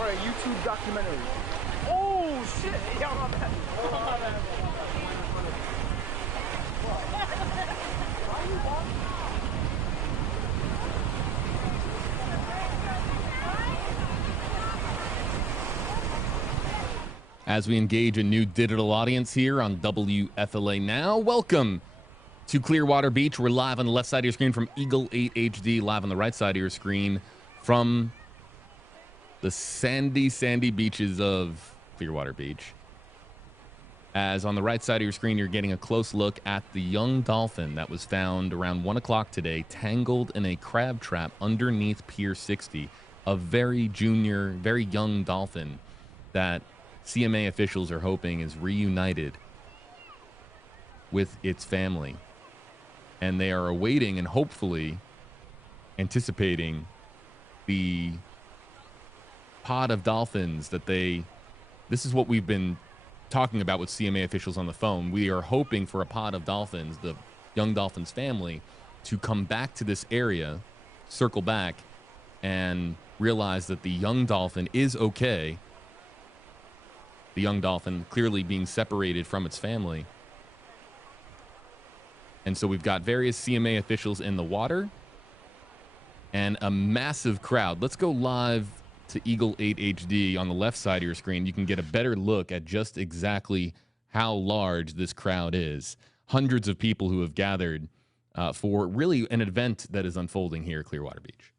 or a YouTube documentary. Oh shit! Yeah, my bad. Oh, my bad. As we engage a new digital audience here on WFLA Now, welcome to Clearwater Beach. We're live on the left side of your screen from Eagle 8 HD, live on the right side of your screen from the sandy beaches of Clearwater Beach. As on the right side of your screen, you're getting a close look at the young dolphin that was found around 1 o'clock today, tangled in a crab trap underneath Pier 60. A very young dolphin that CMA officials are hoping is reunited with its family. And they are awaiting and hopefully anticipating the pod of dolphins that this is what we've been talking about with CMA officials on the phone. We are hoping for a pod of dolphins, the young dolphins family, to come back to this area, circle back, and realize that the young dolphin is okay. The young dolphin clearly being separated from its family. And so we've got various CMA officials in the water and a massive crowd. Let's go live to Eagle 8 HD on the left side of your screen. You can get a better look at just exactly how large this crowd is. Hundreds of people who have gathered for really an event that is unfolding here at Clearwater Beach.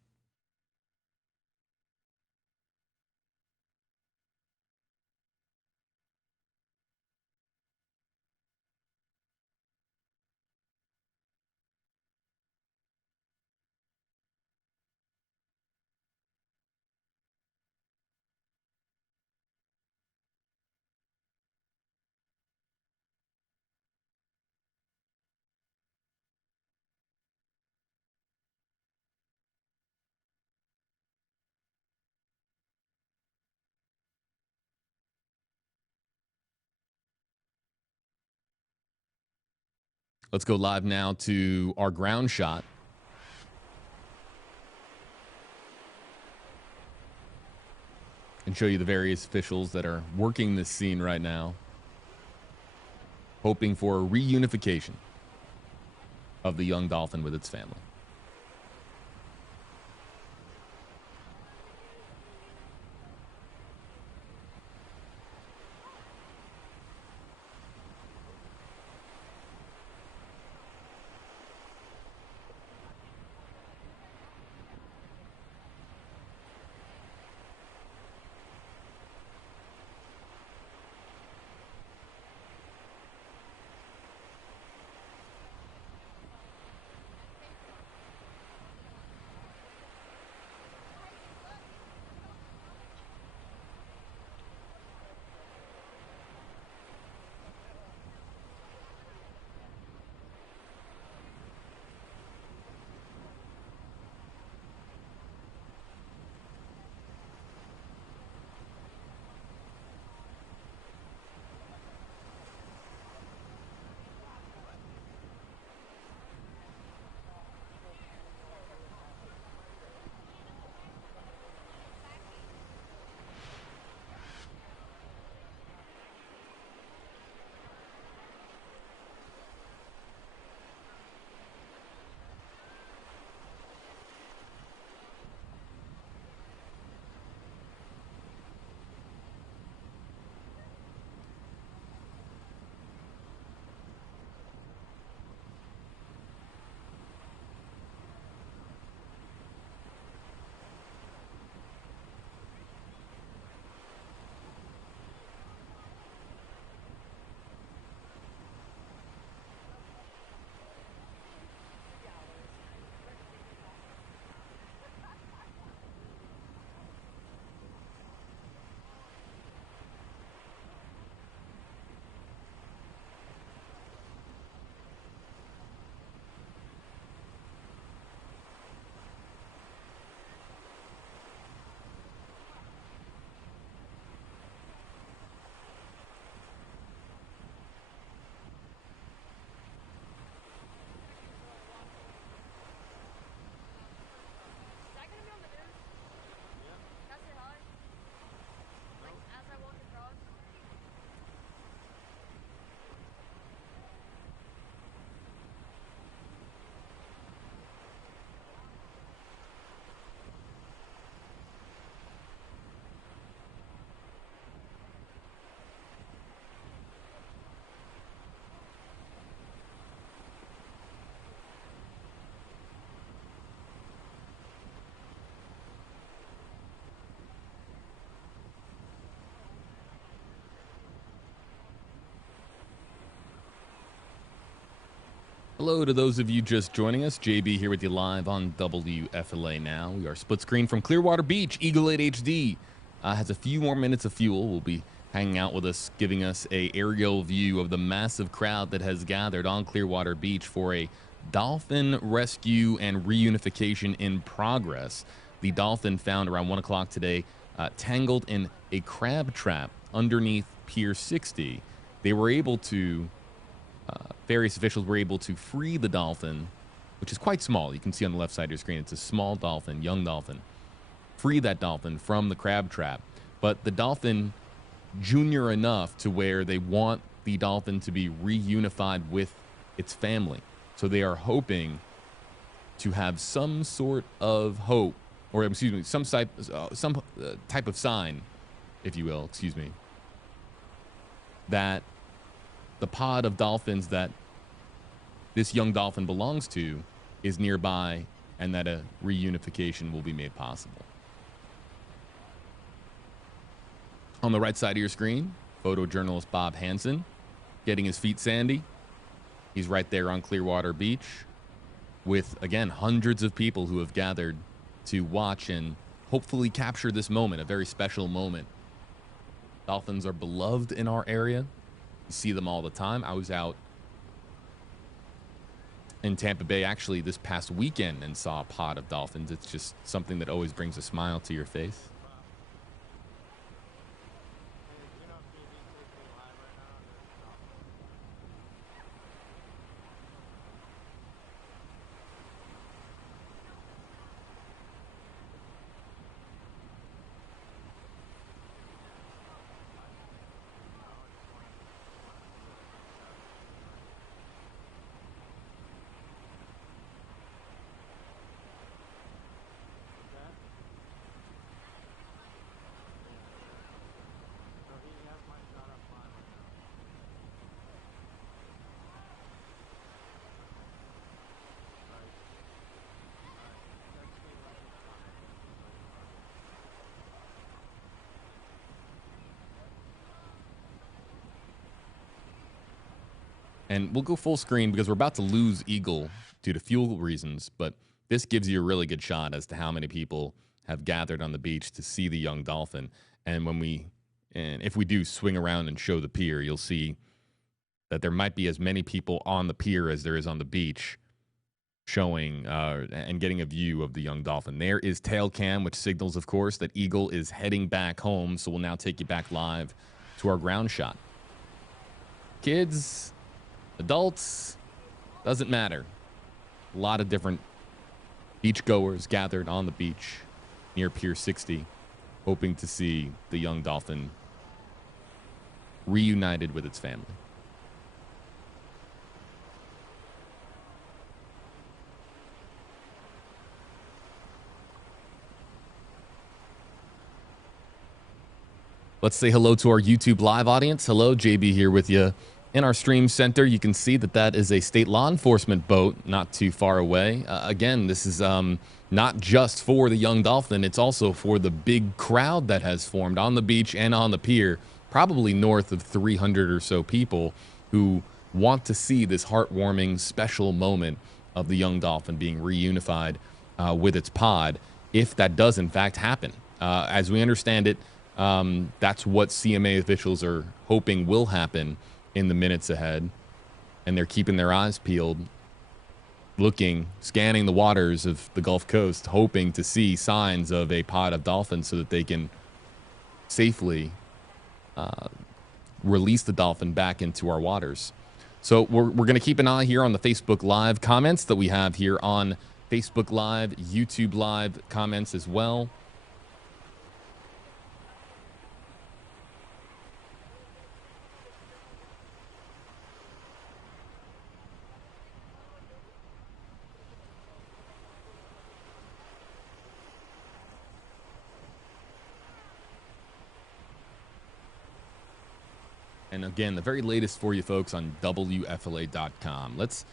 Let's go live now to our ground shot. And show you the various officials that are working this scene right now, hoping for a reunification of the young dolphin with its family. Hello to those of you just joining us. JB here with you live on WFLA now. We are split screen from Clearwater Beach. Eagle 8 HD has a few more minutes of fuel. Will be hanging out with us, giving us a aerial view of the massive crowd that has gathered on Clearwater Beach for a dolphin rescue and reunification in progress. The dolphin found around 1 o'clock today, tangled in a crab trap underneath Pier 60. They were able to various officials were able to free the dolphin, which is quite small. You can see on the left side of your screen, it's a small dolphin, young dolphin. Free that dolphin from the crab trap. But the dolphin, junior enough to where they want the dolphin to be reunified with its family. So they are hoping to have some sort of hope, or excuse me, some type of sign, if you will, excuse me, that the pod of dolphins that this young dolphin belongs to is nearby and that a reunification will be made possible. On the right side of your screen, photojournalist Bob Hansen getting his feet sandy. He's right there on Clearwater Beach with, again, hundreds of people who have gathered to watch and hopefully capture this moment, a very special moment. Dolphins are beloved in our area. You see them all the time. I was out in Tampa Bay actually this past weekend and saw a pod of dolphins. It's just something that always brings a smile to your face. And we'll go full screen because we're about to lose Eagle due to fuel reasons, but this gives you a really good shot as to how many people have gathered on the beach to see the young dolphin. And if we do swing around and show the pier, you'll see that there might be as many people on the pier as there is on the beach showing and getting a view of the young dolphin. There is tail cam, which signals, of course, that Eagle is heading back home. So we'll now take you back live to our ground shot. Kids, adults, doesn't matter. A lot of different beachgoers gathered on the beach near Pier 60, hoping to see the young dolphin reunited with its family. Let's say hello to our YouTube live audience. Hello, JB here with you. In our stream center, you can see that that is a state law enforcement boat not too far away. Again, this is not just for the young dolphin. It's also for the big crowd that has formed on the beach and on the pier, probably north of 300 or so people who want to see this heartwarming, special moment of the young dolphin being reunified with its pod, if that does in fact happen. As we understand it, that's what CMA officials are hoping will happen in the minutes ahead, and they're keeping their eyes peeled, looking, scanning the waters of the Gulf Coast, hoping to see signs of a pod of dolphins so that they can safely release the dolphin back into our waters. So we're going to keep an eye here on the Facebook Live comments that we have here on Facebook Live, YouTube Live comments as well. And again, the very latest for you folks on WFLA.com. Let's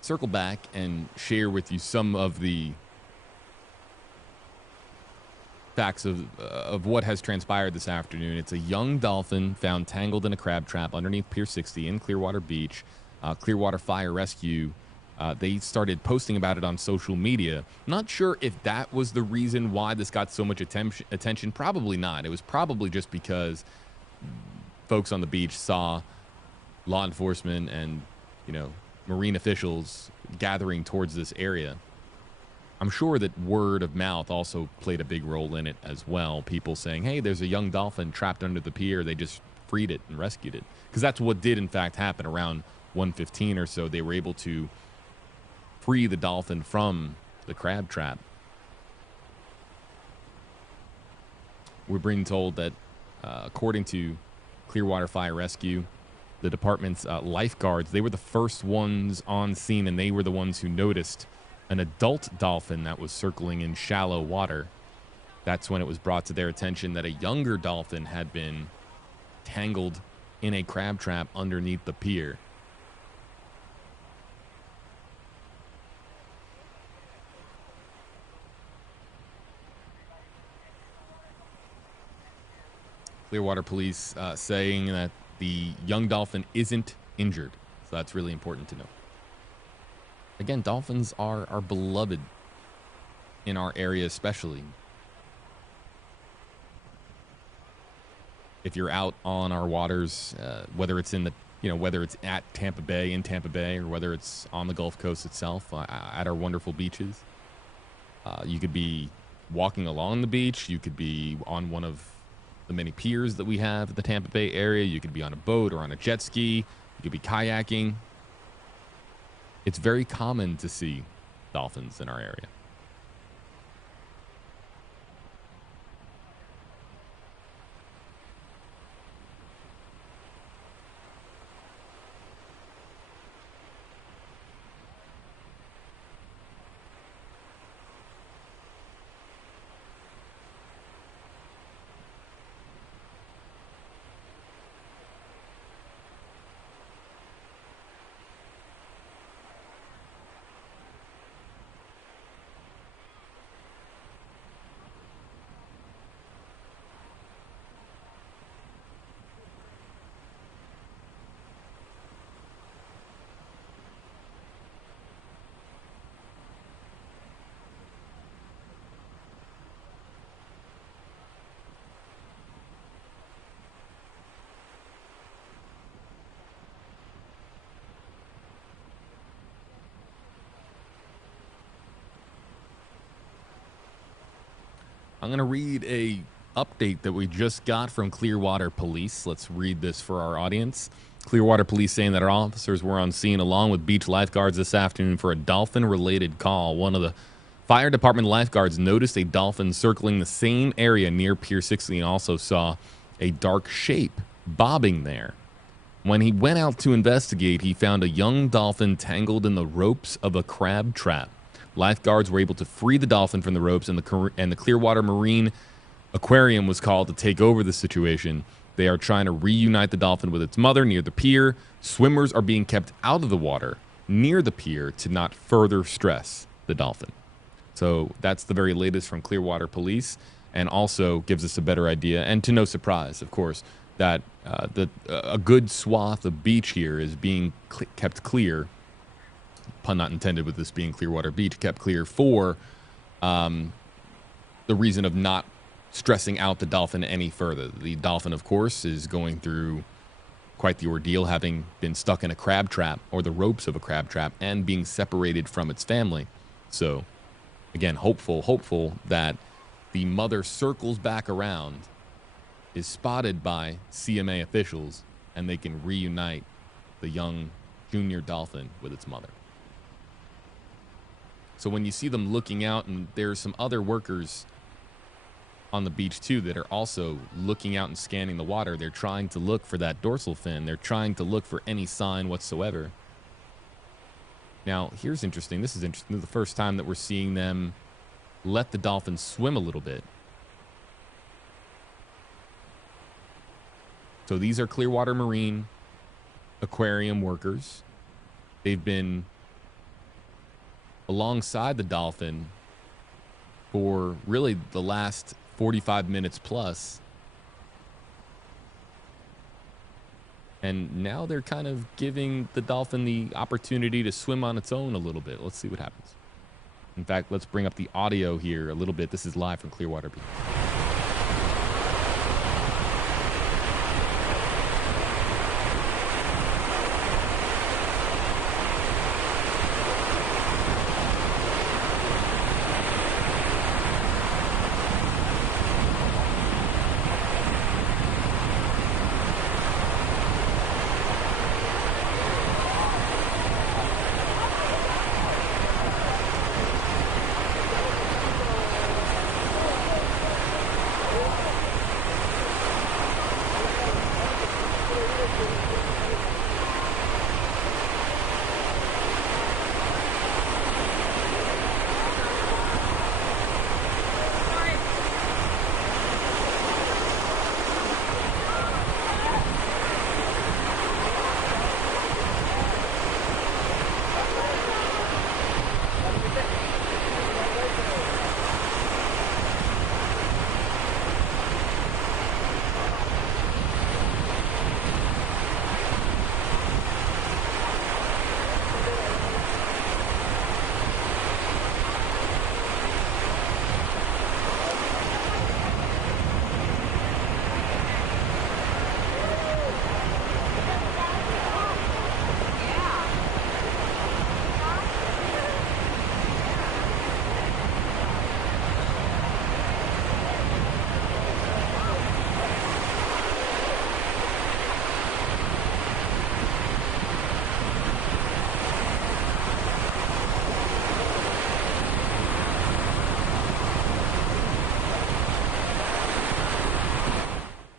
circle back and share with you some of the facts of what has transpired this afternoon. It's a young dolphin found tangled in a crab trap underneath Pier 60 in Clearwater Beach. Clearwater Fire Rescue, they started posting about it on social media. Not sure if that was the reason why this got so much attention. Probably not. It was probably just because folks on the beach saw law enforcement and, marine officials gathering towards this area. I'm sure that word of mouth also played a big role in it as well. People saying, hey, there's a young dolphin trapped under the pier. They just freed it and rescued it. Because that's what did, in fact, happen around 1:15 or so. They were able to free the dolphin from the crab trap. We're being told that, according to Clearwater Fire Rescue, the department's lifeguards, they were the first ones on scene, and they were the ones who noticed an adult dolphin that was circling in shallow water. That's when it was brought to their attention that a younger dolphin had been tangled in a crab trap underneath the pier. Clearwater police saying that the young dolphin isn't injured. So that's really important to know. Again, dolphins are beloved in our area, especially. If you're out on our waters, whether it's whether it's at Tampa Bay, in Tampa Bay, or whether it's on the Gulf Coast itself, at our wonderful beaches, you could be walking along the beach. You could be on one of the many piers that we have at the Tampa Bay area. You could be on a boat or on a jet ski. You could be kayaking. It's very common to see dolphins in our area. I'm going to read a update that we just got from Clearwater Police. Let's read this for our audience. Clearwater Police saying that our officers were on scene along with beach lifeguards this afternoon for a dolphin-related call. One of the fire department lifeguards noticed a dolphin circling the same area near Pier 60 and also saw a dark shape bobbing there. When he went out to investigate, he found a young dolphin tangled in the ropes of a crab trap. Lifeguards were able to free the dolphin from the ropes, and the Clearwater Marine Aquarium was called to take over the situation. They are trying to reunite the dolphin with its mother near the pier. Swimmers are being kept out of the water near the pier to not further stress the dolphin. So that's the very latest from Clearwater Police, and also gives us a better idea, and to no surprise, of course, that a good swath of beach here is being kept clear, pun not intended with this being Clearwater Beach, kept clear for the reason of not stressing out the dolphin any further. The dolphin, of course, is going through quite the ordeal, having been stuck in a crab trap, or the ropes of a crab trap, and being separated from its family. So, again, hopeful that the mother circles back around, is spotted by CMA officials, and they can reunite the young junior dolphin with its mother. So when you see them looking out, and there's some other workers on the beach too that are also looking out and scanning the water, they're trying to look for that dorsal fin. They're trying to look for any sign whatsoever. Now, here's interesting. This is interesting. This is the first time that we're seeing them let the dolphin swim a little bit. So these are Clearwater Marine Aquarium workers. They've been alongside the dolphin for really the last 45 minutes plus. And now they're kind of giving the dolphin the opportunity to swim on its own a little bit. Let's see what happens. In fact, let's bring up the audio here a little bit. This is live from Clearwater Beach.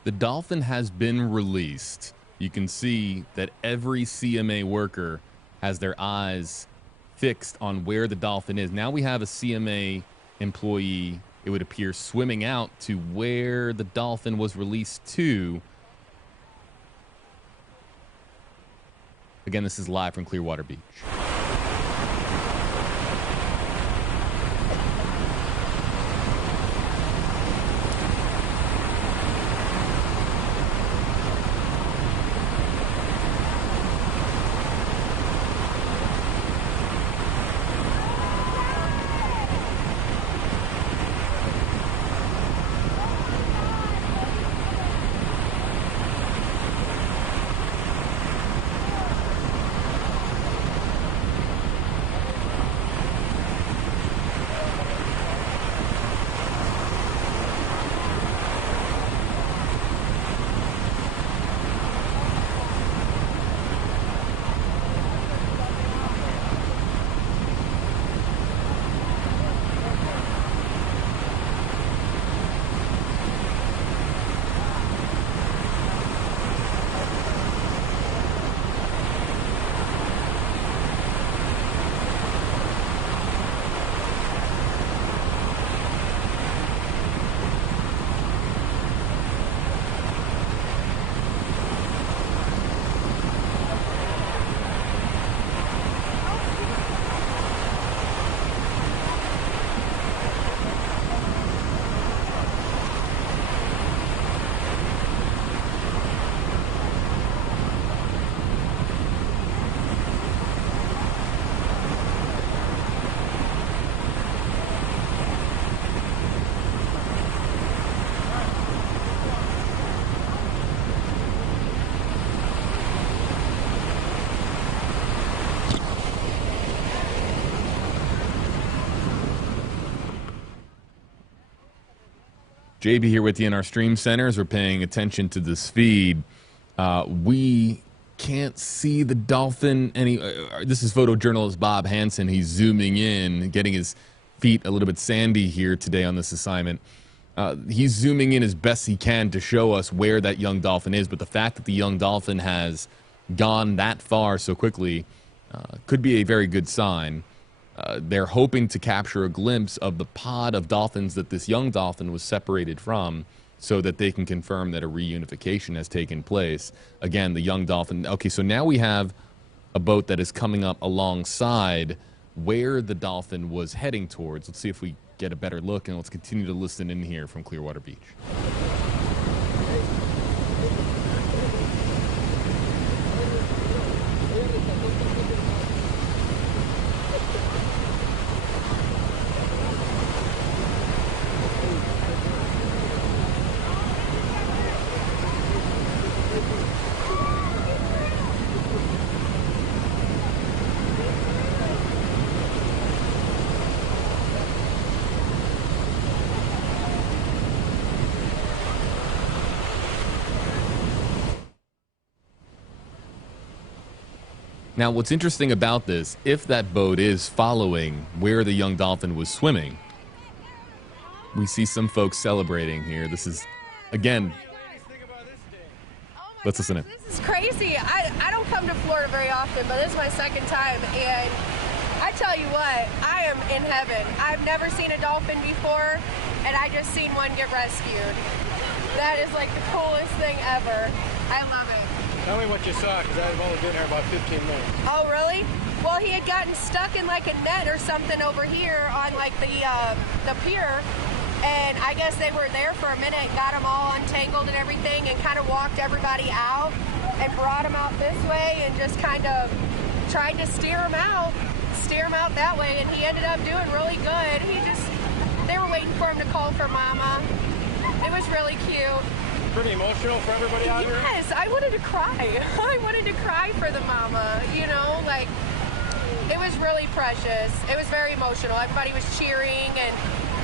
The Dolphin has been released. You can see that every CMA worker has their eyes fixed on where the Dolphin is. Now we have a CMA employee, it would appear, swimming out to where the Dolphin was released to. Again, this is live from Clearwater Beach. JB here with you in our stream centers. We're paying attention to this feed. We can't see the Dolphin any. This is photojournalist Bob Hansen. He's zooming in, getting his feet a little bit sandy here today on this assignment. He's zooming in as best he can to show us where that young dolphin is. But the fact that the young dolphin has gone that far so quickly could be a very good sign. They're hoping to capture a glimpse of the pod of dolphins that this young dolphin was separated from so that they can confirm that a reunification has taken place. Again, the young dolphin. Okay, so now we have a boat that is coming up alongside where the dolphin was heading towards. Let's see if we get a better look, and let's continue to listen in here from Clearwater Beach. Now, what's interesting about this, if that boat is following where the young dolphin was swimming, we see some folks celebrating here. This is, again, let's listen in. This is crazy. I don't come to Florida very often, but this is my second time, and I tell you what, I am in heaven. I've never seen a dolphin before, and I just seen one get rescued. That is like the coolest thing ever. I love it. Tell me what you saw, because I've only been here about 15 minutes. Oh, really? Well, he had gotten stuck in like a net or something over here on like the pier, and I guess they were there for a minute, got him all untangled and everything, and kind of walked everybody out and brought him out this way and just kind of tried to steer him out that way, and he ended up doing really good. They were waiting for him to call for mama. It was really cute. Pretty emotional for everybody out here? Yes, I wanted to cry. I wanted to cry for the mama, you know, like, it was really precious. It was very emotional. Everybody was cheering and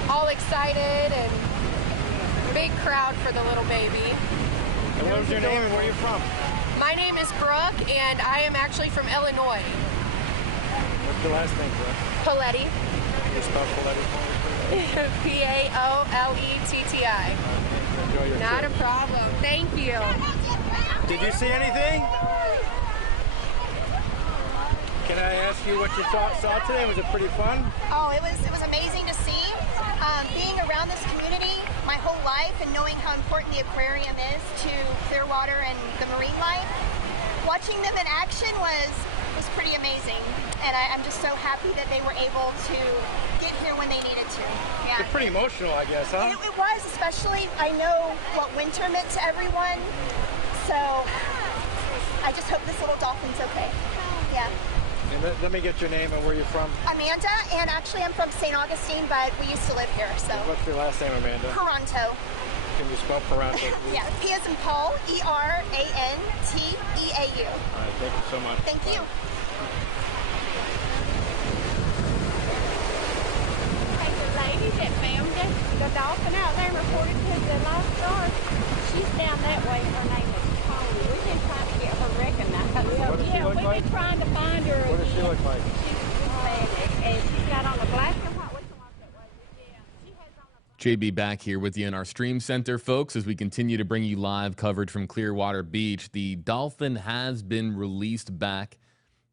all excited, and big crowd for the little baby. And what was your name and where are you from? My name is Brooke, and I am actually from Illinois. What's your last name, Brooke? Paletti. Can you spell Paletti for me? P-A-O-L-E-T-T-I. Enjoy your Not trip. a problem. Thank you. Did you see anything? Can I ask you what you saw today? Was it pretty fun? Oh, it was amazing to see. Being around this community my whole life and knowing how important the aquarium is to Clearwater and the marine life, watching them in action was pretty amazing. And I'm just so happy that they were able to get here when they needed to. Yeah. It's pretty emotional, I guess, huh? It was, especially, I know what winter meant to everyone, so I just hope this little dolphin's okay. Yeah. And let me get your name and where you're from. Amanda, and actually I'm from St. Augustine, but we used to live here, so. What's your last name, Amanda? Toronto. Can you spell Toronto, please? Yeah, P as in Paul, E-R-A-N-T-E-A-U. All right, thank you so much. Thank you. The lady that found the dolphin out there and reported to the Lost Star, she's down that way. Her name is Tony. We've been trying to get her recognized. What does she look we've like? been trying to find her. What does she look like? She's Hispanic, and she's got on a black and white. Which one that was? Yeah, she has on a. JB back here with you in our stream center, folks, as we continue to bring you live coverage from Clearwater Beach. The dolphin has been released back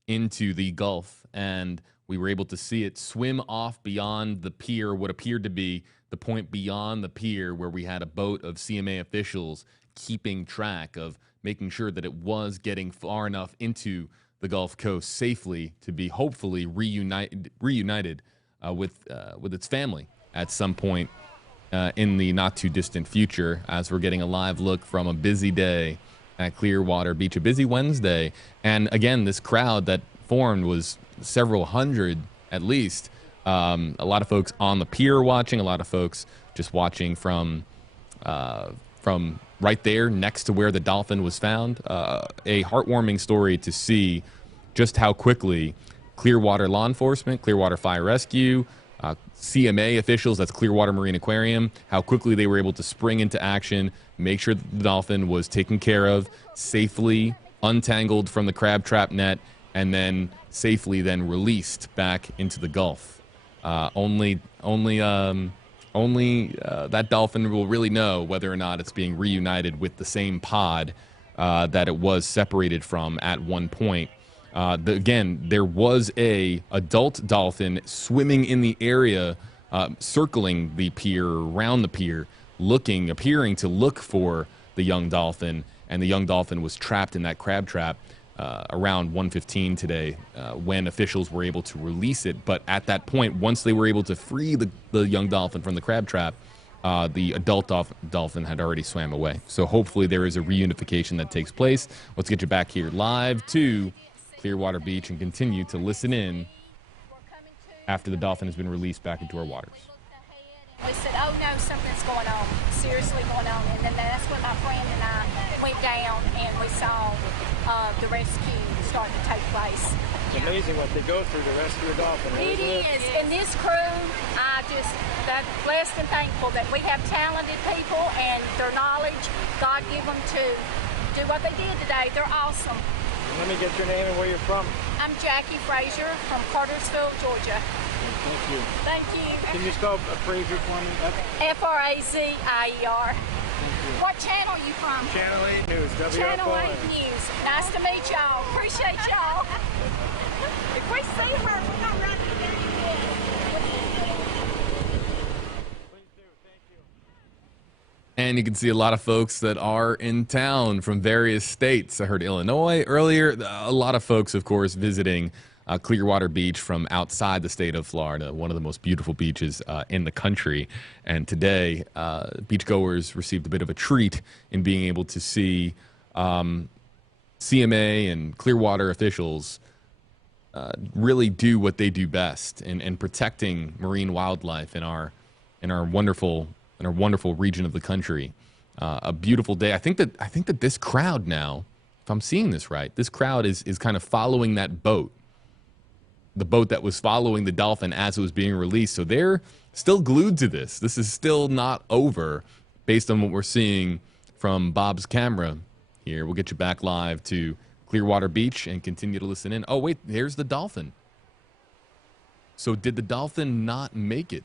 into the Gulf, and we were able to see it swim off beyond the pier, what appeared to be the point beyond the pier where we had a boat of CMA officials keeping track of making sure that it was getting far enough into the Gulf Coast safely to be hopefully reunited with its family at some point in the not too distant future, as we're getting a live look from a busy day at Clearwater Beach, a busy Wednesday. And again, this crowd that formed was several hundred at least. A lot of folks on the pier watching, a lot of folks just watching from right there next to where the dolphin was found. A heartwarming story to see just how quickly Clearwater law enforcement, Clearwater Fire Rescue, CMA officials, that's Clearwater Marine Aquarium, how quickly they were able to spring into action, make sure that the dolphin was taken care of, safely untangled from the crab trap net, and then safely then released back into the Gulf. Only that dolphin will really know whether or not it's being reunited with the same pod that it was separated from at one point. Again, there was a adult dolphin swimming in the area, circling the pier, around the pier, appearing to look for the young dolphin, and the young dolphin was trapped in that crab trap around 1:15 today when officials were able to release it. But at that point, once they were able to free the young dolphin from the crab trap, the adult dolphin had already swam away. So hopefully there is a reunification that takes place. Let's get you back here live to Clearwater Beach and continue to listen in after the dolphin has been released back into our waters. We said, oh no, something's going on, seriously going on. And then that's when my friend and I went down and we saw the rescue starting to take place. It's amazing what they go through to rescue a dolphin. It isn't is. And this crew, I'm blessed and thankful that we have talented people and their knowledge, God give them to do what they did today. They're awesome. Let me get your name and where you're from. I'm Jackie Frazier from Cartersville, Georgia. Thank you. Thank you. Can you spell Frazier for me? F-R-A-Z-I-E-R. What channel are you from? Channel 8 News, WFLA. Channel 8 News. Nice to meet y'all. Appreciate y'all. If we see her, we're not running there. And you can see a lot of folks that are in town from various states. I heard Illinois earlier. A lot of folks, of course, visiting Clearwater Beach from outside the state of Florida, one of the most beautiful beaches in the country. And today, beachgoers received a bit of a treat in being able to see CMA and Clearwater officials really do what they do best in protecting marine wildlife in our wonderful region of the country. A beautiful day. I think that this crowd now, if I'm seeing this right, this crowd is kind of following that boat. The boat that was following the Dolphin as it was being released. So they're still glued to this. This is still not over based on what we're seeing from Bob's camera here. We'll get you back live to Clearwater Beach and continue to listen in. Oh, wait, there's the Dolphin. So did the Dolphin not make it?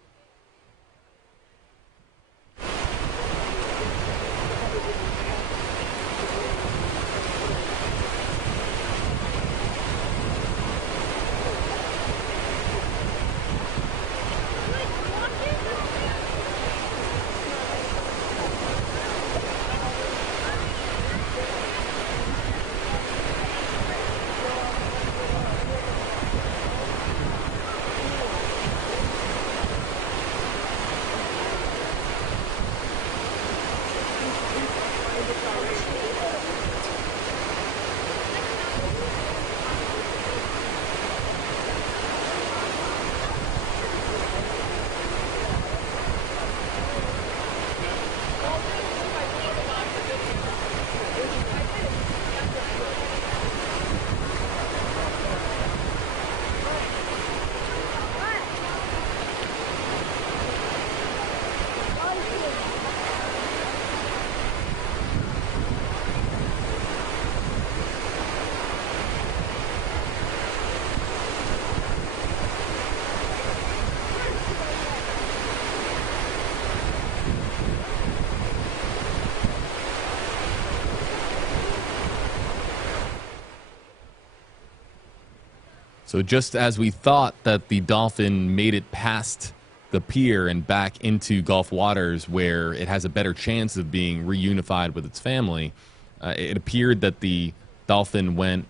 So just as we thought that the Dolphin made it past the pier and back into Gulf waters where it has a better chance of being reunified with its family, it appeared that the Dolphin went,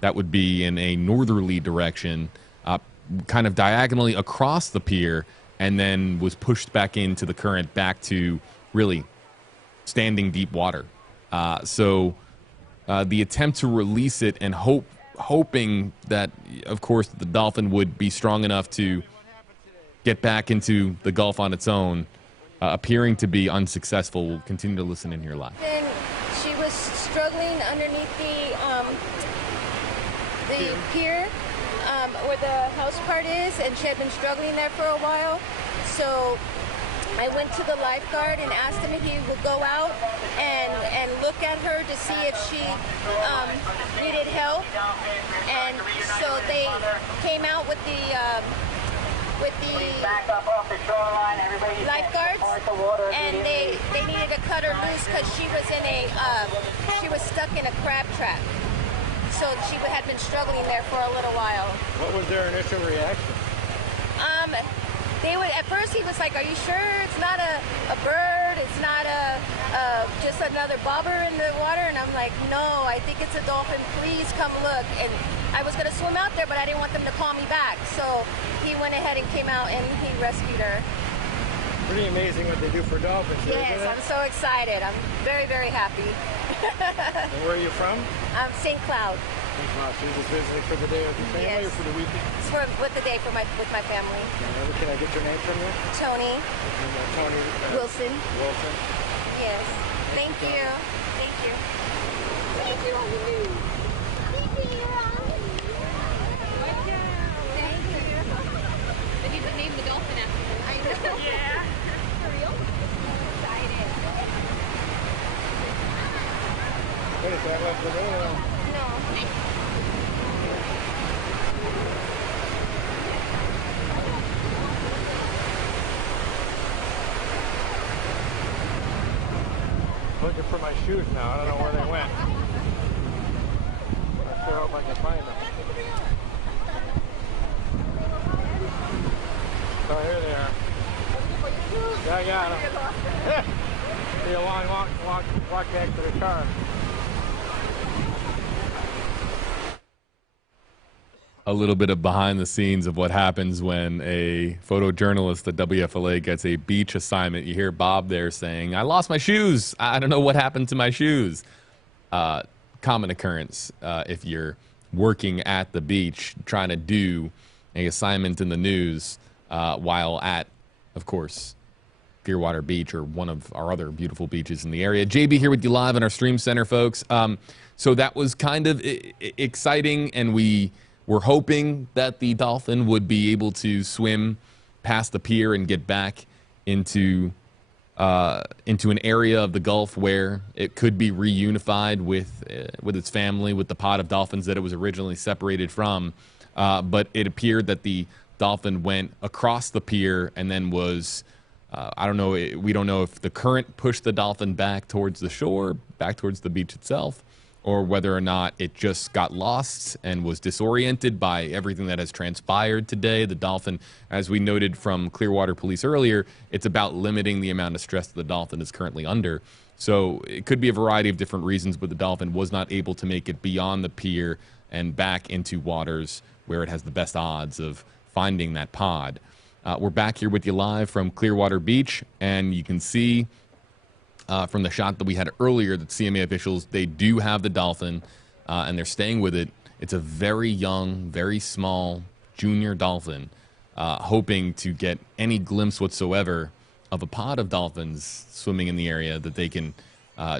that would be in a northerly direction, kind of diagonally across the pier, and then was pushed back into the current, back to really standing deep water. So the attempt to release it and hoping that, of course, the Dolphin would be strong enough to get back into the Gulf on its own, appearing to be unsuccessful. We'll continue to listen in here live. Then she was struggling underneath the pier where the house part is, and she had been struggling there for a while. So I went to the lifeguard and asked him if he would go out and look at her to see if she needed help. And so they came out with the lifeguards, and they needed to cut her loose because she was stuck in a crab trap. So she had been struggling there for a little while. What was their initial reaction? At first he was like, "Are you sure it's not a bird? It's not just another bobber in the water?" And I'm like, "No, I think it's a dolphin. Please come look." And I was gonna swim out there, but I didn't want them to call me back. So he went ahead and came out and he rescued her. Pretty amazing what they do for dolphins. Yes, I'm so excited. I'm very, very happy. And where are you from? St. Cloud. Wow, so you're just visiting for the day with your family, Yes. or for the weekend? It's with the day with my family. Can I get your name from you? Tony Tony Wilson. Wilson. Yes. Thank you. Thank you. Thank you. They need to name the dolphin after you. I know. Yeah. For real? Excited. What is that, left the door? No. looking for my shoes now. I don't know where they went. I sure hope I can find them. Oh, here they are. Yeah, I got them. Be a long walk back to the car. A little bit of behind the scenes of what happens when a photojournalist at WFLA gets a beach assignment. You hear Bob there saying, I lost my shoes. I don't know what happened to my shoes. Common occurrence if you're working at the beach trying to do an assignment in the news while at, of course, Clearwater Beach or one of our other beautiful beaches in the area. JB here with you live in our stream center, folks. So that was kind of exciting, and we were hoping that the Dolphin would be able to swim past the pier and get back into an area of the Gulf where it could be reunified with its family, with the pod of dolphins that it was originally separated from. But it appeared that the Dolphin went across the pier and then was, I don't know, we don't know if the current pushed the Dolphin back towards the shore, back towards the beach itself, or whether or not it just got lost and was disoriented by everything that has transpired today. The Dolphin, as we noted from Clearwater Police earlier, it's about limiting the amount of stress that the Dolphin is currently under. So it could be a variety of different reasons, but the Dolphin was not able to make it beyond the pier and back into waters where it has the best odds of finding that pod. We're back here with you live from Clearwater Beach, and you can see from the shot that we had earlier that CMA officials, they do have the Dolphin, and they're staying with it. It's a very young, very small junior dolphin, hoping to get any glimpse whatsoever of a pod of dolphins swimming in the area that they can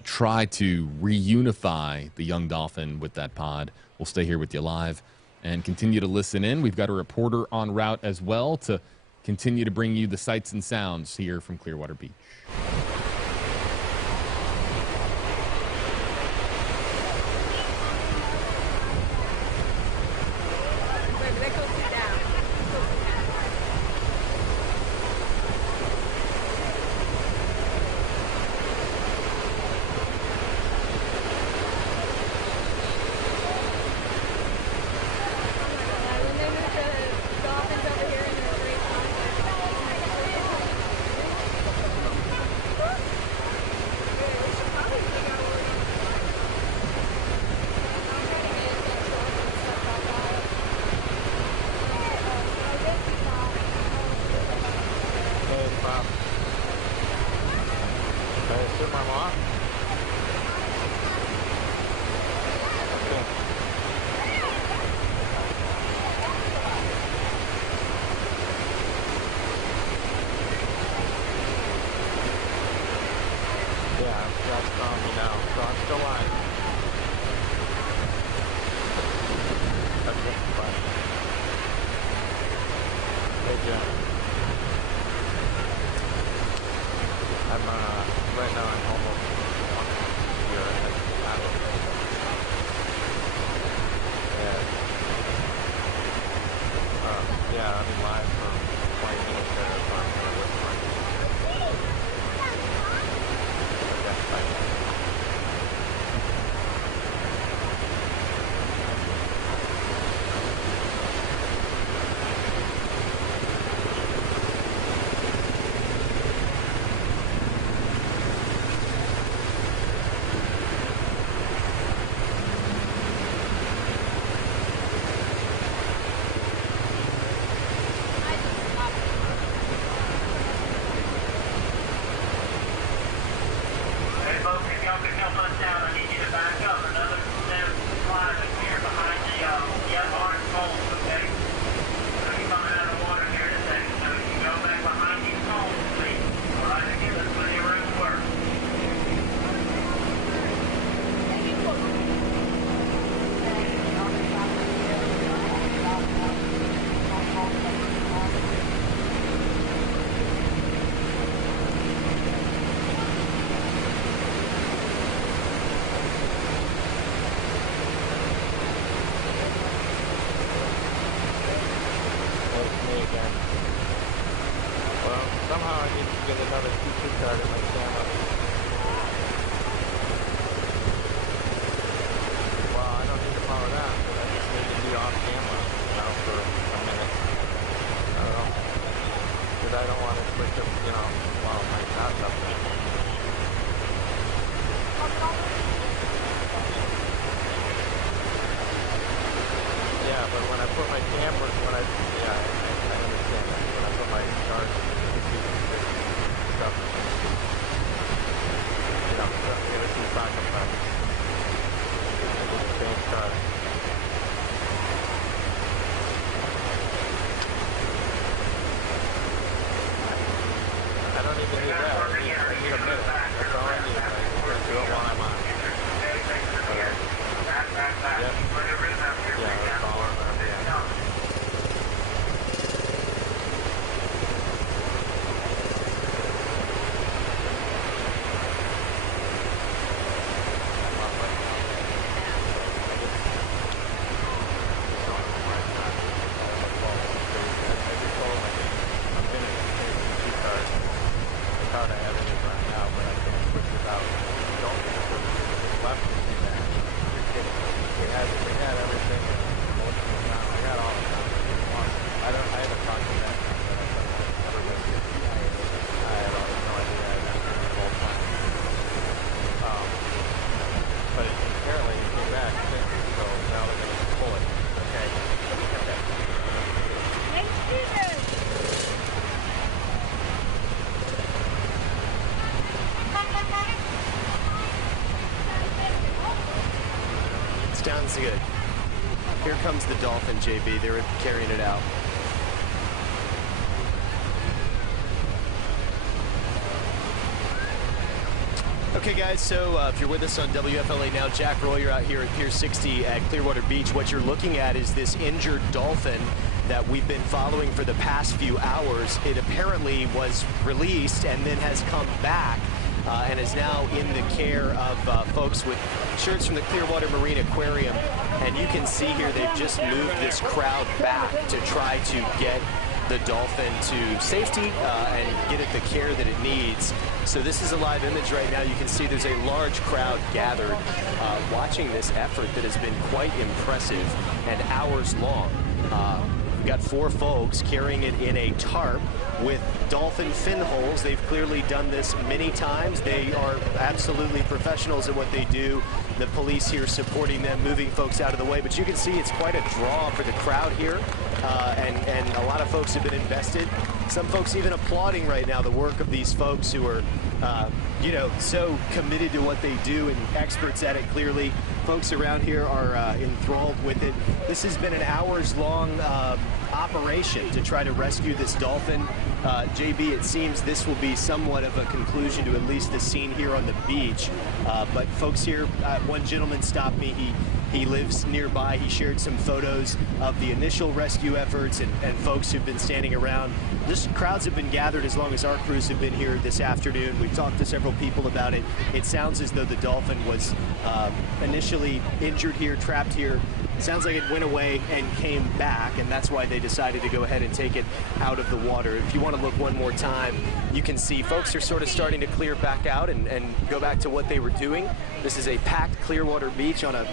try to reunify the young dolphin with that pod. We'll stay here with you live and continue to listen in. We've got a reporter en route as well to continue to bring you the sights and sounds here from Clearwater Beach. cameras, when I understand that. When I put my cars in stuff, this is talking about change cars. I don't even need that. I need a minute. That's all I need. I'm going to do it while I'm on. Yep. Yeah, that's all I'm on. Yeah. Sounds good. Here comes the Dolphin, JB. They're carrying it out. Okay, guys, so if you're with us on WFLA now, Jack Royer out here at Pier 60 at Clearwater Beach. What you're looking at is this injured dolphin that we've been following for the past few hours. It apparently was released and then has come back and is now in the care of folks with shirts from the Clearwater Marine Aquarium. And you can see here they've just moved this crowd back to try to get the dolphin to safety and get it the care that it needs. So this is a live image right now. You can see there's a large crowd gathered watching this effort that has been quite impressive and hours long. We've got 4 folks carrying it in a tarp with dolphin fin holes. They've clearly done this many times. They are absolutely professionals at what they do. The police here supporting them, moving folks out of the way. But you can see it's quite a draw for the crowd here. And a lot of folks have been invested. Some folks even applauding right now the work of these folks who are, so committed to what they do and experts at it clearly. Folks around here are enthralled with it. This has been an hours-long operation to try to rescue this dolphin. JB, it seems this will be somewhat of a conclusion to at least the scene here on the beach. But folks here, one gentleman stopped me. He lives nearby. He shared some photos of the initial rescue efforts and folks who've been standing around. Just crowds have been gathered as long as our crews have been here this afternoon. We've talked to several people about it. It sounds as though the dolphin was initially injured here, trapped here. It sounds like it went away and came back, and that's why they decided to go ahead and take it out of the water. If you want to look one more time, you can see folks are sort of starting to clear back out and go back to what they were doing. This is a packed Clearwater Beach on a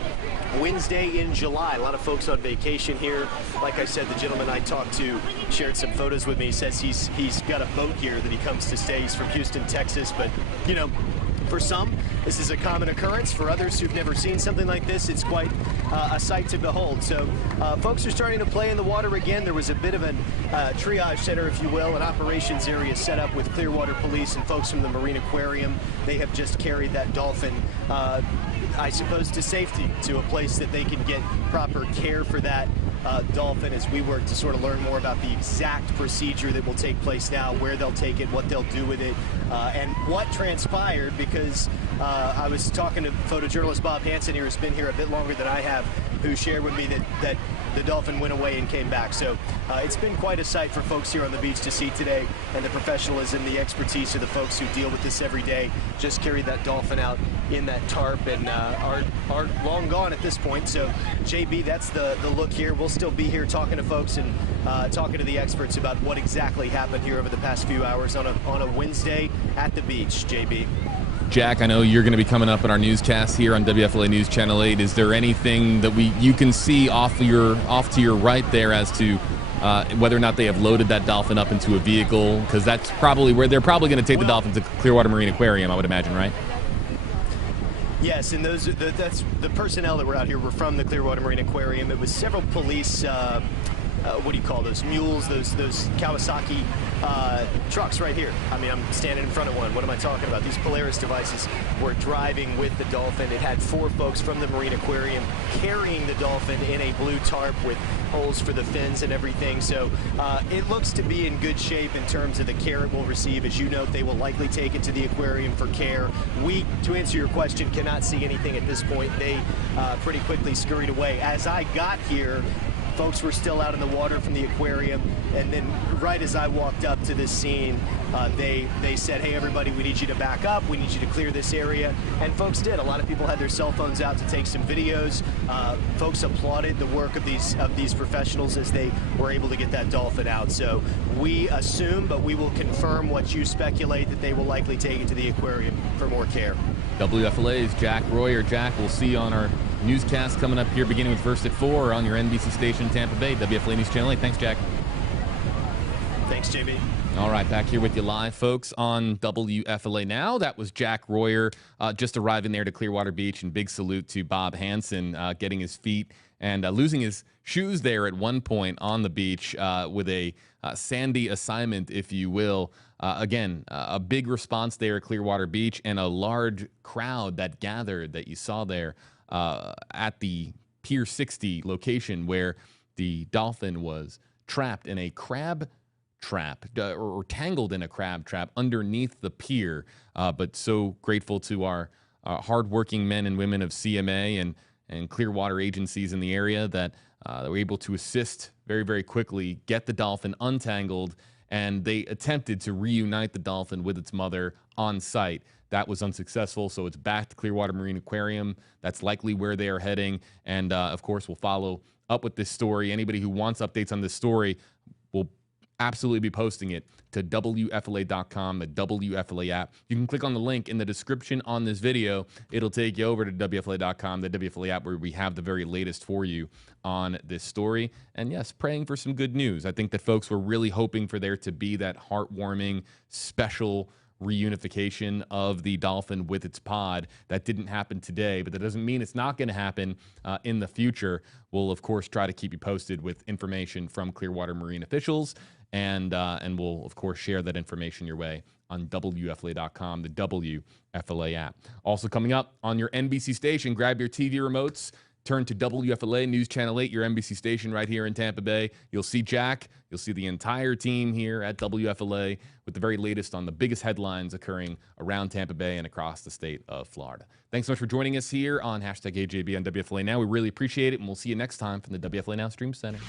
Wednesday in July. A lot of folks on vacation here. Like I said, the gentleman I talked to shared some photos with me. He says he's got a boat here that he comes to stay. He's from Houston, Texas, but for some, this is a common occurrence. For others who've never seen something like this, it's quite a sight to behold. So folks are starting to play in the water again. There was a bit of a triage center, if you will, an operations area set up with Clearwater Police and folks from the Marine Aquarium. They have just carried that dolphin, I suppose, to safety, to a place that they can get proper care for that dolphin as we work to sort of learn more about the exact procedure that will take place now, where they'll take it, what they'll do with it, and what transpired, because I was talking to photojournalist Bob Hansen here, who's been here a bit longer than I have, who shared with me that the dolphin went away and came back. So it's been quite a sight for folks here on the beach to see today, and the professionalism, the expertise of the folks who deal with this every day just carried that dolphin out in that tarp and are long gone at this point. So JB, that's the look here. We'll still be here talking to folks and talking to the experts about what exactly happened here over the past few hours on a Wednesday at the beach. JB. Jack, I know you're going to be coming up in our newscast here on WFLA News Channel 8. Is there anything that you can see off to your right there as to whether or not they have loaded that dolphin up into a vehicle? Because that's probably where they're probably going to take the dolphin to Clearwater Marine Aquarium, I would imagine, right? Yes, and that's the personnel that were out here were from the Clearwater Marine Aquarium. It was several police what do you call those mules, those Kawasaki trucks right here. I mean, I'm standing in front of one. What am I talking about? These Polaris devices were driving with the Dolphin. It had 4 folks from the Marine Aquarium carrying the Dolphin in a blue tarp with holes for the fins and everything. So it looks to be in good shape in terms of the care it will receive. As you note, they will likely take it to the aquarium for care. We, to answer your question, cannot see anything at this point. They pretty quickly scurried away. As I got here, folks were still out in the water from the aquarium, and then right as I walked up to this scene, they said, hey everybody, we need you to back up, we need you to clear this area, and folks did. A lot of people had their cell phones out to take some videos. Folks applauded the work of these professionals as they were able to get that Dolphin out. So we assume, but we will confirm what you speculate, that they will likely take it to the aquarium for more care. WFLA's Jack Royer. Jack, we'll see you on our newscast coming up here beginning with First at 4 on your NBC station in Tampa Bay, WFLA News Channel 8. Thanks, Jack. Thanks, JB. All right, back here with you live, folks, on WFLA Now. That was Jack Royer just arriving there to Clearwater Beach, and big salute to Bob Hansen getting his feet and losing his shoes there at one point on the beach with a sandy assignment, if you will. Again, a big response there at Clearwater Beach, and a large crowd that gathered that you saw there at the Pier 60 location where the Dolphin was trapped in a crab trap or tangled in a crab trap underneath the pier. But so grateful to our hardworking men and women of CMA and Clearwater agencies in the area that were able to assist very, very quickly, get the Dolphin untangled, and they attempted to reunite the Dolphin with its mother on site. That was unsuccessful, so it's back to Clearwater Marine Aquarium. That's likely where they are heading, and of course, we'll follow up with this story. Anybody who wants updates on this story will absolutely be posting it to WFLA.com, the WFLA app. You can click on the link in the description on this video. It'll take you over to WFLA.com, the WFLA app, where we have the very latest for you on this story. And yes, praying for some good news. I think that folks were really hoping for there to be that heartwarming, special reunification of the Dolphin with its pod. That didn't happen today, but that doesn't mean it's not going to happen in the future. We'll, of course, try to keep you posted with information from Clearwater Marine officials, and we'll, of course, share that information your way on WFLA.com, the WFLA app. Also coming up on your NBC station, grab your TV remotes, turn to WFLA News Channel 8, your NBC station right here in Tampa Bay. You'll see Jack. You'll see the entire team here at WFLA with the very latest on the biggest headlines occurring around Tampa Bay and across the state of Florida. Thanks so much for joining us here on #AJB on WFLA Now. We really appreciate it, and we'll see you next time from the WFLA Now Stream Center.